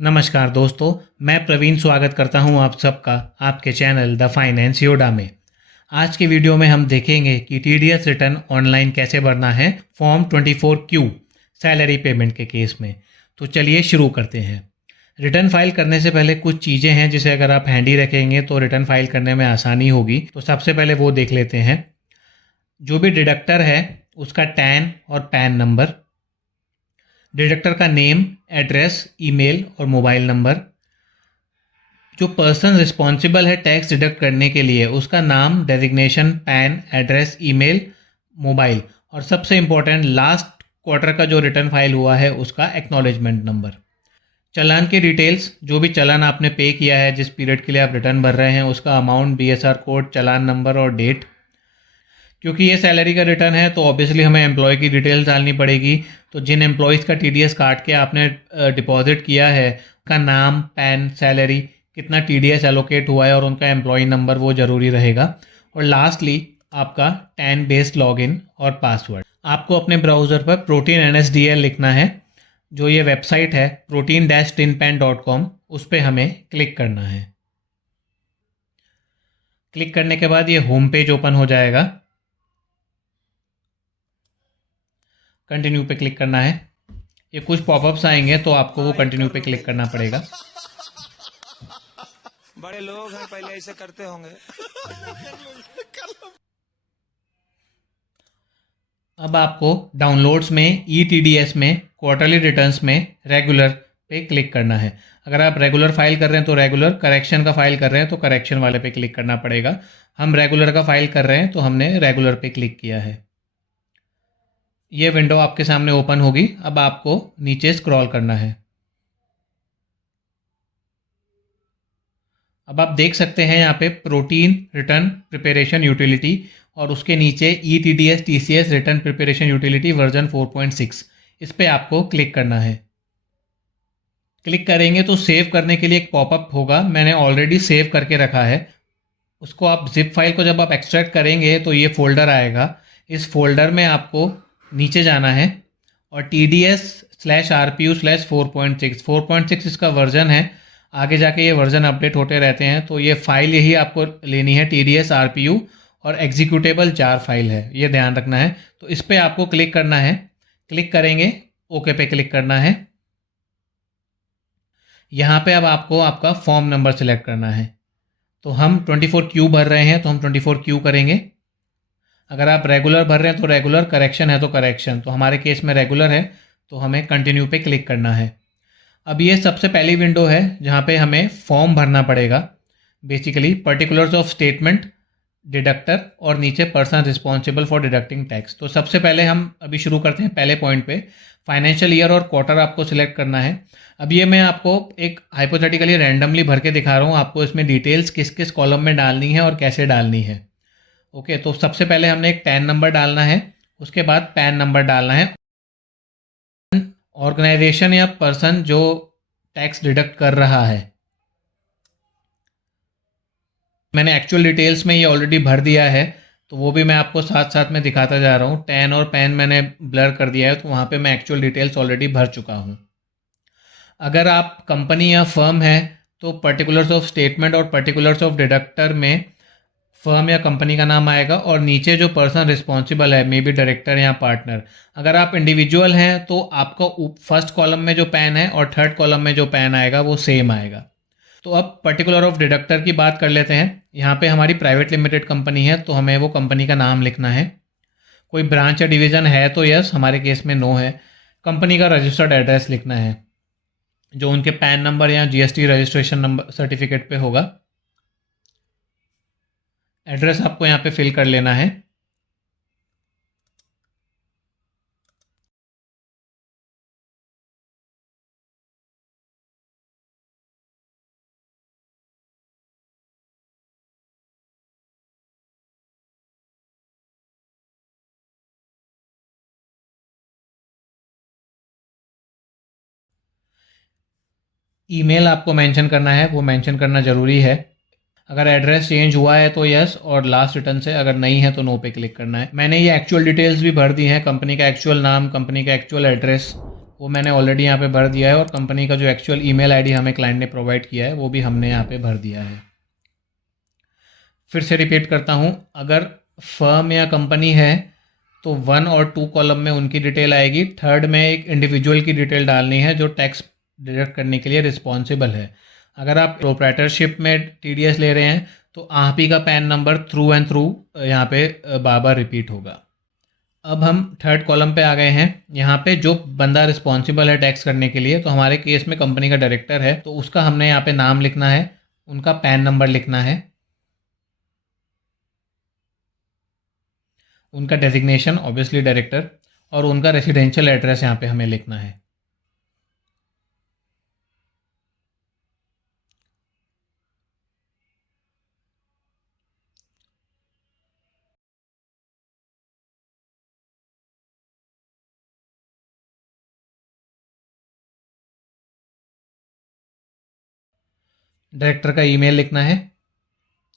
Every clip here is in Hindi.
नमस्कार दोस्तों, मैं प्रवीण स्वागत करता हूं आप सबका आपके चैनल द फाइनेंस योडा में। आज की वीडियो में हम देखेंगे कि टीडीएस रिटर्न ऑनलाइन कैसे भरना है फॉर्म 24Q सैलरी पेमेंट के केस में। तो चलिए शुरू करते हैं। रिटर्न फाइल करने से पहले कुछ चीज़ें हैं जिसे अगर आप हैंडी रखेंगे तो रिटर्न फाइल करने में आसानी होगी। तो सबसे पहले वो देख लेते हैं। जो भी डिडक्टर है उसका टैन और पैन नंबर, डिडक्टर का नेम, एड्रेस, ईमेल और मोबाइल नंबर, जो पर्सन रिस्पॉन्सिबल है टैक्स डिडक्ट करने के लिए उसका नाम, designation, pan, address, email, mobile और सबसे इम्पोर्टेंट लास्ट क्वार्टर का जो रिटर्न फाइल हुआ है उसका एक्नॉलेजमेंट नंबर। चालान की डिटेल्स, जो भी चालान आपने पे किया है, जिस पीरियड के लिए आप रिटर्न भर रहे हैं उसका अमाउंट, बीएसआर कोड, चालान नंबर और डेट। क्योंकि ये सैलरी का रिटर्न है तो ऑब्वियसली हमें एम्प्लॉय की डिटेल्स डालनी पड़ेगी। तो जिन एम्प्लॉयज़ का टीडीएस काट के आपने डिपॉजिट किया है उनका नाम, पैन, सैलरी, कितना टीडीएस एलोकेट हुआ है और उनका एम्प्लॉय नंबर वो ज़रूरी रहेगा। और लास्टली आपका टैन बेस्ड लॉगिन और पासवर्ड। आपको अपने ब्राउज़र पर प्रोटीन NSDL लिखना है। जो ये वेबसाइट है protein-tinpan.com, उस पर हमें क्लिक करना है। क्लिक करने के बाद ये होम पेज ओपन हो जाएगा। कंटिन्यू पे क्लिक करना है। ये कुछ पॉपअप्स आएंगे तो आपको वो कंटिन्यू पे क्लिक करना पड़ेगा। बड़े लोग हैं, पहले ऐसे करते होंगे। अब आपको डाउनलोड्स में ETDS में क्वार्टरली रिटर्न्स में रेगुलर पे क्लिक करना है। अगर आप रेगुलर फाइल कर रहे हैं तो रेगुलर, करेक्शन का फाइल कर रहे हैं तो करेक्शन वाले पे क्लिक करना पड़ेगा। हम रेगुलर का फाइल कर रहे हैं तो हमने रेगुलर पे क्लिक किया है। ये विंडो आपके सामने ओपन होगी। अब आपको नीचे स्क्रॉल करना है। अब आप देख सकते हैं यहाँ पे प्रोटीन रिटर्न प्रिपरेशन यूटिलिटी और उसके नीचे ETDS TCS return preparation utility version 4.6, इस पे आपको क्लिक करना है। क्लिक करेंगे तो सेव करने के लिए एक पॉपअप होगा। मैंने ऑलरेडी सेव करके रखा है उसको। आप जिप फाइल को जब आप एक्सट्रैक्ट करेंगे तो ये फोल्डर आएगा। इस फोल्डर में आपको नीचे जाना है और TDS/RPU/4.6 4.6 इसका वर्जन है। आगे जाके ये वर्जन अपडेट होते रहते हैं। तो ये फाइल यही आपको लेनी है, TDS RPU, और एग्जीक्यूटेबल जार फाइल है, ये ध्यान रखना है। तो इस पर आपको क्लिक करना है। क्लिक करेंगे, ओके पे क्लिक करना है। यहाँ पे अब आपको आपका फॉर्म नंबर सेलेक्ट करना है। तो हम 24Q भर रहे हैं तो हम 24Q करेंगे। अगर आप रेगुलर भर रहे हैं तो रेगुलर, करेक्शन है तो करेक्शन। तो हमारे केस में रेगुलर है तो हमें कंटिन्यू पे क्लिक करना है। अब ये सबसे पहली विंडो है जहाँ पे हमें फॉर्म भरना पड़ेगा। Basically particulars of statement, deductor और नीचे person responsible for deducting tax. तो सबसे पहले हम अभी शुरू करते हैं पहले पॉइंट पे। फाइनेंशियल ईयर और क्वार्टर आपको सिलेक्ट करना है। अब ये मैं आपको एक हाइपोथेटिकली रैंडमली भर के दिखा रहा हूँ। आपको इसमें डिटेल्स किस किस कॉलम में डालनी है और कैसे डालनी है। ओके, तो सबसे पहले हमने एक टैन नंबर डालना है, उसके बाद पैन नंबर डालना है। ऑर्गेनाइजेशन या पर्सन जो टैक्स डिडक्ट कर रहा है, मैंने एक्चुअल डिटेल्स में ये ऑलरेडी भर दिया है तो वो भी मैं आपको साथ साथ में दिखाता जा रहा हूँ। टैन और पैन मैंने ब्लर कर दिया है तो वहाँ पे मैं एक्चुअल डिटेल्स ऑलरेडी भर चुका हूँ। अगर आप कंपनी या फर्म है तो पर्टिकुलर्स ऑफ स्टेटमेंट और पर्टिकुलर्स ऑफ डिडक्टर में फर्म या कंपनी का नाम आएगा और नीचे जो पर्सन रिस्पॉन्सिबल है, मे बी डायरेक्टर या पार्टनर। अगर आप इंडिविजुअल हैं तो आपका फर्स्ट कॉलम में जो पैन है और थर्ड कॉलम में जो पैन आएगा वो सेम आएगा। तो अब पर्टिकुलर ऑफ डिडक्टर की बात कर लेते हैं। यहाँ पे हमारी प्राइवेट लिमिटेड कंपनी है तो हमें वो कंपनी का नाम लिखना है। कोई ब्रांच या डिवीज़न है तो यस, हमारे केस में नो है। कंपनी का रजिस्टर्ड एड्रेस लिखना है जो उनके पैन नंबर या GST रजिस्ट्रेशन नंबर सर्टिफिकेट पे होगा। एड्रेस आपको यहाँ पे फिल कर लेना है। ईमेल आपको मेंशन करना है, वो मेंशन करना ज़रूरी है। अगर एड्रेस चेंज हुआ है तो यस और लास्ट रिटर्न से, अगर नहीं है तो नो पे क्लिक करना है। मैंने ये एक्चुअल डिटेल्स भी भर दी हैं, कंपनी का एक्चुअल नाम, कंपनी का एक्चुअल एड्रेस, वो मैंने ऑलरेडी यहाँ पे भर दिया है, और कंपनी का जो एक्चुअल ईमेल आईडी हमें क्लाइंट ने प्रोवाइड किया है वो भी हमने यहाँ पे भर दिया है। फिर से रिपीट करता हूँ, अगर फर्म या कंपनी है तो 1 और 2 कॉलम में उनकी डिटेल आएगी। थर्ड में एक इंडिविजुअल की डिटेल डालनी है जो टैक्स डिडक्ट करने के लिए रिस्पॉन्सिबल है। अगर आप प्रोप्राइटरशिप में टीडीएस ले रहे हैं तो आप ही का pan number through and through यहाँ पे बार बार रिपीट होगा। अब हम थर्ड कॉलम पे आ गए हैं। यहाँ पे जो बंदा रिस्पॉन्सिबल है टैक्स करने के लिए, तो हमारे केस में कंपनी का डायरेक्टर है, तो उसका हमने यहाँ पे नाम लिखना है, उनका पैन नंबर लिखना है, उनका डेजिग्नेशन ऑब्वियसली डायरेक्टर, और उनका रेसिडेंशियल एड्रेस यहाँ पे हमें लिखना है। डायरेक्टर का ईमेल लिखना है,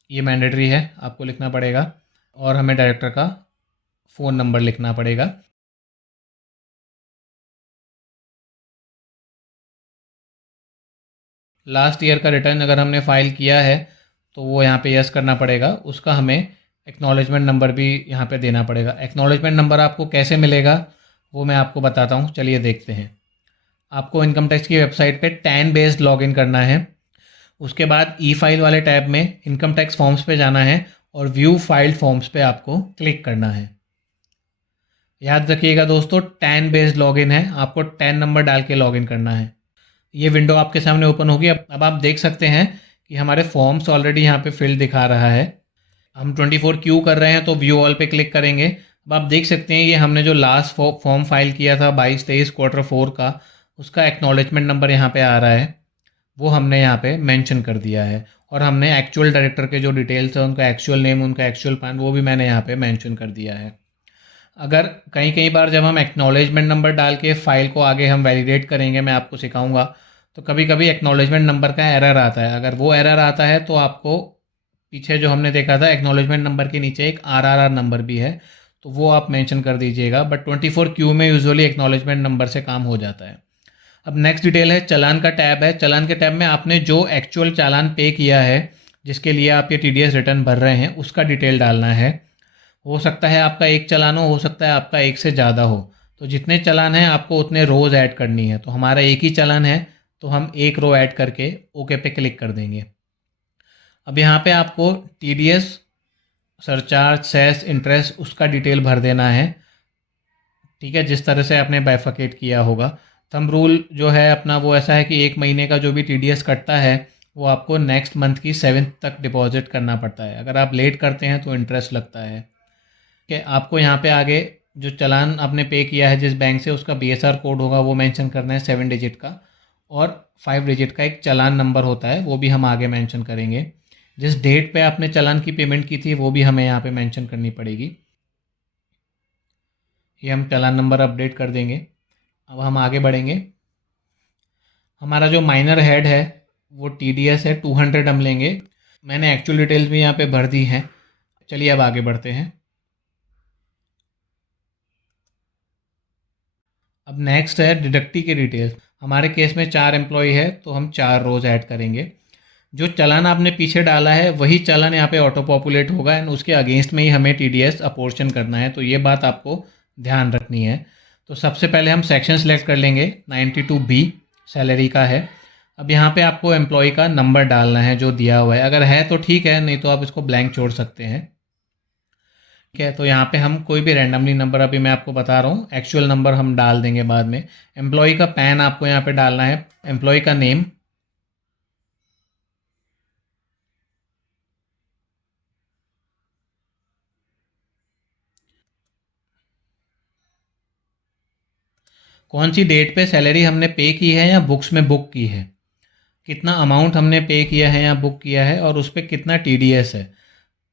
ये मैंडेटरी है, आपको लिखना पड़ेगा, और हमें डायरेक्टर का फ़ोन नंबर लिखना पड़ेगा। लास्ट ईयर का रिटर्न अगर हमने फ़ाइल किया है तो वो यहाँ पे यस करना पड़ेगा। उसका हमें एक्नॉलेजमेंट नंबर भी यहाँ पे देना पड़ेगा। एक्नॉलेजमेंट नंबर आपको कैसे मिलेगा वो मैं आपको बताता हूँ, चलिए देखते हैं। आपको इनकम टैक्स की वेबसाइट पे टैन बेस्ड लॉगिन करना है। उसके बाद ई फाइल वाले टैब में इनकम टैक्स फॉर्म्स पे जाना है और व्यू फाइल्ड फॉर्म्स पे आपको क्लिक करना है। याद रखिएगा दोस्तों, टैन बेस्ड लॉगिन है, आपको टैन नंबर डाल के लॉगिन करना है। ये विंडो आपके सामने ओपन होगी। अब आप देख सकते हैं कि हमारे फॉर्म्स ऑलरेडी यहाँ पे फिल दिखा रहा है। हम 24Q कर रहे हैं तो व्यू ऑल पे क्लिक करेंगे। अब आप देख सकते हैं ये हमने जो लास्ट फॉर्म फाइल किया था 22-23 Q4 का, उसका एक्नॉलेजमेंट नंबर यहाँ पे आ रहा है, वो हमने यहाँ पे मेंशन कर दिया है। और हमने एक्चुअल डायरेक्टर के जो डिटेल्स है, उनका एक्चुअल नेम, उनका एक्चुअल पैन, वो भी मैंने यहाँ पे मेंशन कर दिया है। अगर कई बार जब हम एक्नॉलेजमेंट नंबर डाल के फ़ाइल को आगे हम वैलिडेट करेंगे, मैं आपको सिखाऊंगा, तो कभी कभी एक्नॉलेजमेंट नंबर का एरर आता है। अगर वो एरर आता है तो आपको पीछे जो हमने देखा था एक्नॉलेजमेंट नंबर के नीचे एक RRR नंबर भी है, तो वो आप मेंशन कर दीजिएगा। बट 24Q में यूजुअली एक्नॉलेजमेंट नंबर से काम हो जाता है। अब नेक्स्ट डिटेल है, चालान का टैब है। चालान के टैब में आपने जो एक्चुअल चालान पे किया है, जिसके लिए आप ये TDS रिटर्न भर रहे हैं, उसका डिटेल डालना है। हो सकता है आपका एक चालान हो सकता है आपका एक से ज़्यादा हो, तो जितने चालान हैं आपको उतने रोज़ ऐड करनी है। तो हमारा एक ही चालान है तो हम एक रो ऐड करके ओके पे क्लिक कर देंगे। अब यहाँ पे आपको TDS, सरचार्ज, सेस, इंटरेस्ट, उसका डिटेल भर देना है। ठीक है, जिस तरह से आपने बाइफर्केट किया होगा। थंब रूल जो है अपना वो ऐसा है कि 1 महीने का जो भी TDS कटता है वो आपको नेक्स्ट मंथ की 7th तक डिपॉजिट करना पड़ता है। अगर आप लेट करते हैं तो इंटरेस्ट लगता है। कि आपको यहाँ पे आगे जो चालान आपने पे किया है जिस बैंक से, उसका BSR कोड होगा, वो मेंशन करना है 7 डिजिट का, और 5 डिजिट का एक चालान नंबर होता है, वो भी हम आगे मेंशन करेंगे। जिस डेट पे आपने चालान की पेमेंट की थी वो भी हमें यहाँ पे मेंशन करनी पड़ेगी। ये हम चालान नंबर अपडेट कर देंगे। अब हम आगे बढ़ेंगे। हमारा जो माइनर हेड है वो TDS है, 200 हम लेंगे। मैंने एक्चुअल डिटेल्स भी यहाँ पे भर दी हैं। चलिए अब आगे बढ़ते हैं। अब नेक्स्ट है डिडक्टी की डिटेल्स। हमारे केस में 4 एम्प्लॉय है तो हम 4 रोज़ ऐड करेंगे। जो चालान आपने पीछे डाला है वही चालान यहाँ पे ऑटो पॉपुलेट होगा, एंड उसके अगेंस्ट में ही हमें TDS अपोर्शन करना है, तो ये बात आपको ध्यान रखनी है। तो सबसे पहले हम सेक्शन सेलेक्ट कर लेंगे, 92B सैलरी का है। अब यहाँ पे आपको एम्प्लॉय का नंबर डालना है जो दिया हुआ है, अगर है तो ठीक है, नहीं तो आप इसको ब्लैंक छोड़ सकते हैं। ठीक है, तो यहाँ पे हम कोई भी रैंडमली नंबर, अभी मैं आपको बता रहा हूँ, एक्चुअल नंबर हम डाल देंगे बाद में। एम्प्लॉय का पैन आपको यहाँ पे डालना है, एम्प्लॉय का नेम, कौन सी डेट पे सैलरी हमने पे की है या बुक्स में बुक की है, कितना अमाउंट हमने पे किया है या बुक किया है, और उस पर कितना TDS है।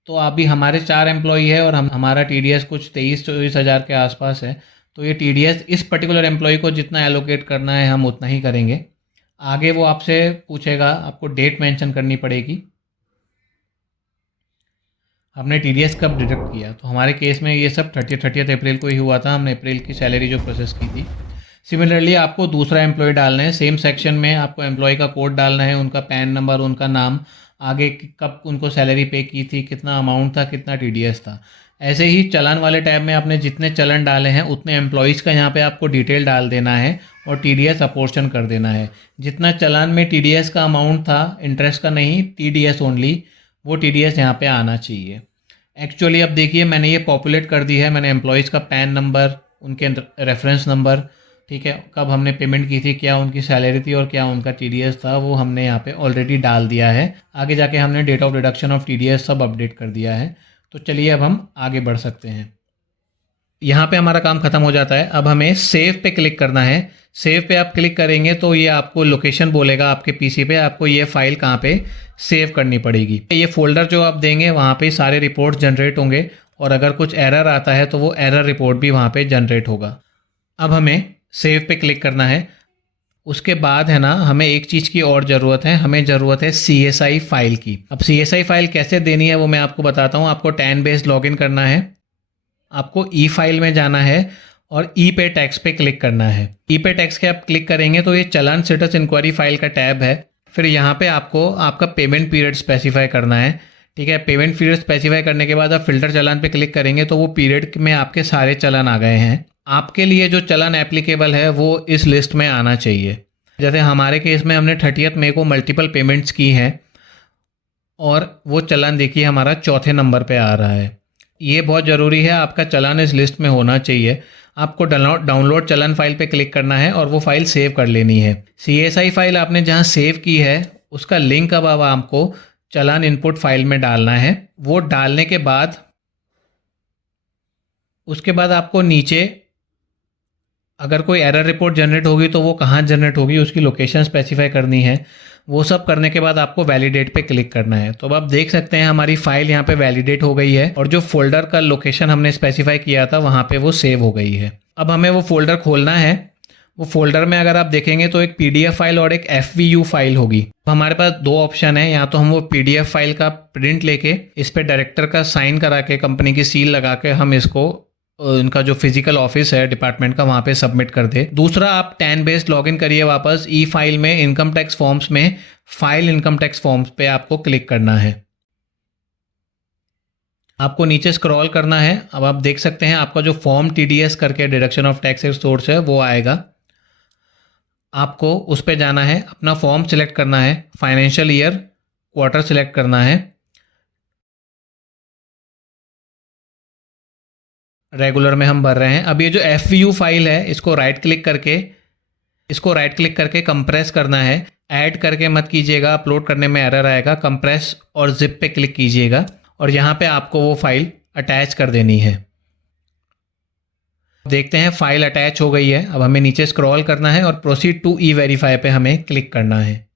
तो अभी हमारे 4 एम्प्लॉई है और हमारा TDS कुछ 23-24 हज़ार के आसपास है। तो ये TDS इस पर्टिकुलर एम्प्लॉय को जितना एलोकेट करना है हम उतना ही करेंगे। आगे वो आपसे पूछेगा, आपको डेट मेंशन करनी पड़ेगी, हमने TDS कब डिडक्ट किया। तो हमारे केस में ये सब 30 अप्रैल को ही हुआ था, हमने अप्रैल की सैलरी जो प्रोसेस की थी। सिमिलरली आपको दूसरा एम्प्लॉय डालना है, सेम सेक्शन में आपको एम्प्लॉय का कोड डालना है, उनका पैन नंबर, उनका नाम, आगे कब उनको सैलरी पे की थी, कितना अमाउंट था, कितना टीडीएस था। ऐसे ही चालान वाले टैब में आपने जितने चालान डाले हैं उतने एम्प्लॉयज़ का यहाँ पे आपको डिटेल डाल देना है और टीडीएस अपोर्शन कर देना है। जितना चालान में टीडीएस का अमाउंट था, इंटरेस्ट का नहीं, टीडीएस ओनली, वो टीडीएस यहाँ पे आना चाहिए। एक्चुअली अब देखिए मैंने ये पॉपुलेट कर दी है, मैंने एम्प्लॉयज़ का पैन नंबर, उनके रेफरेंस नंबर, ठीक है, कब हमने पेमेंट की थी, क्या उनकी सैलरी थी और क्या उनका टीडीएस था, वो हमने यहाँ पे ऑलरेडी डाल दिया है। आगे जाके हमने date of deduction of TDS सब अपडेट कर दिया है। तो चलिए अब हम आगे बढ़ सकते हैं। यहाँ पे हमारा काम ख़त्म हो जाता है। अब हमें सेव पे क्लिक करना है। सेव पे आप क्लिक करेंगे तो ये आपको लोकेशन बोलेगा आपके पीसी पे, आपको ये फाइल कहाँ पे सेव करनी पड़ेगी। ये फोल्डर जो आप देंगे वहाँ पे सारे रिपोर्ट जनरेट होंगे और अगर कुछ एरर आता है तो वो एरर रिपोर्ट भी वहाँ पे जनरेट होगा। अब हमें सेव पे क्लिक करना है। उसके बाद है ना, हमें एक चीज़ की और ज़रूरत है, हमें ज़रूरत है CSI फाइल की। अब CSI फाइल कैसे देनी है वो मैं आपको बताता हूँ। आपको टैन बेस्ड लॉगिन करना है, आपको ई फाइल में जाना है और ई पे टैक्स पे क्लिक करना है। ई पे टैक्स के आप क्लिक करेंगे तो ये चालान स्टेटस इंक्वायरी फाइल का टैब है। फिर यहाँ पे आपको आपका पेमेंट पीरियड स्पेसिफाई करना है, ठीक है। पेमेंट पीरियड स्पेसिफाई करने के बाद आप फिल्टर चालान पे क्लिक करेंगे तो वो पीरियड में आपके सारे चालान आ गए हैं। आपके लिए जो चालान एप्लीकेबल है वो इस लिस्ट में आना चाहिए। जैसे हमारे केस में हमने 30 मई को मल्टीपल पेमेंट्स की हैं और वो चालान देखिए हमारा चौथे नंबर पे आ रहा है। ये बहुत ज़रूरी है, आपका चालान इस लिस्ट में होना चाहिए। आपको डाउनलोड चालान फाइल पे क्लिक करना है और वो फाइल सेव कर लेनी है। CSI फाइल आपने जहाँ सेव की है उसका लिंक अब आपको चालान इनपुट फाइल में डालना है। वो डालने के बाद उसके बाद आपको नीचे अगर कोई एरर रिपोर्ट जनरेट होगी तो वो कहाँ जनरेट होगी, उसकी लोकेशन स्पेसिफाई करनी है। वो सब करने के बाद आपको वैलिडेट पे क्लिक करना है। तो अब आप देख सकते हैं हमारी फाइल यहाँ पे वैलिडेट हो गई है और जो फोल्डर का लोकेशन हमने स्पेसिफाई किया था वहाँ पे वो सेव हो गई है। अब हमें वो फोल्डर खोलना है। वो फोल्डर में अगर आप देखेंगे तो एक PDF फाइल और एक FVU फाइल होगी। हमारे पास दो ऑप्शन है, या तो हम वो PDF फाइल का प्रिंट लेके इस पर डायरेक्टर का साइन करा के कंपनी की सील लगा के हम इसको इनका जो फिजिकल ऑफिस है डिपार्टमेंट का वहाँ पे सबमिट कर दे। दूसरा, आप टैन बेस्ड लॉगिन करिए वापस, ई फाइल में इनकम टैक्स फॉर्म्स में फाइल इनकम टैक्स फॉर्म्स पे आपको क्लिक करना है। आपको नीचे स्क्रॉल करना है। अब आप देख सकते हैं आपका जो फॉर्म TDS करके डिडक्शन ऑफ टैक्स सोर्स है वो आएगा। आपको उस पर जाना है, अपना फॉर्म सिलेक्ट करना है, फाइनेंशियल ईयर, क्वार्टर सिलेक्ट करना है, रेगुलर में हम भर रहे हैं। अब ये जो FVU फाइल है इसको राइट क्लिक करके कंप्रेस करना है। ऐड करके मत कीजिएगा, अपलोड करने में एरर आएगा। कंप्रेस और जिप पे क्लिक कीजिएगा और यहाँ पे आपको वो फाइल अटैच कर देनी है। देखते हैं फाइल अटैच हो गई है। अब हमें नीचे स्क्रॉल करना है और प्रोसीड टू E-वेरीफाई पे हमें क्लिक करना है।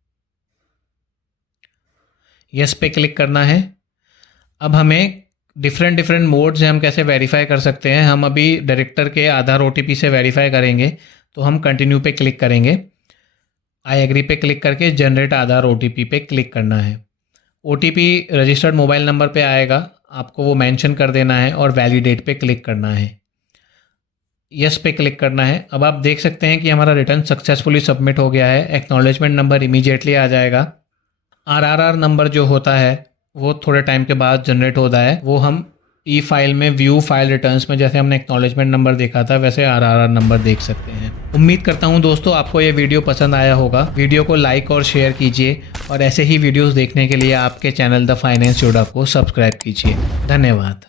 यस पे क्लिक करना है। अब हमें डिफरेंट मोड्स हैं, हम कैसे वेरीफाई कर सकते हैं। हम अभी डायरेक्टर के आधार OTP से वेरीफाई करेंगे तो हम कंटिन्यू पे क्लिक करेंगे। आई एग्री पे क्लिक करके जनरेट आधार OTP पे क्लिक करना है। OTP रजिस्टर्ड मोबाइल नंबर पे आएगा, आपको वो मेंशन कर देना है और वैलिडेट पे क्लिक करना है। यस पे क्लिक करना है। अब आप देख सकते हैं कि हमारा रिटर्न सक्सेसफुली सबमिट हो गया है। एक्नॉलेजमेंट नंबर इमीडिएटली आ जाएगा। RRR नंबर जो होता है वो थोड़े टाइम के बाद जनरेट होता है। वो हम ई फाइल में व्यू फाइल रिटर्न्स में जैसे हमने एक्नॉलेजमेंट नंबर देखा था वैसे RRR नंबर देख सकते हैं। उम्मीद करता हूं दोस्तों आपको ये वीडियो पसंद आया होगा। वीडियो को लाइक और शेयर कीजिए और ऐसे ही वीडियोस देखने के लिए आपके चैनल द फाइनेंस योडा को सब्सक्राइब कीजिए। धन्यवाद।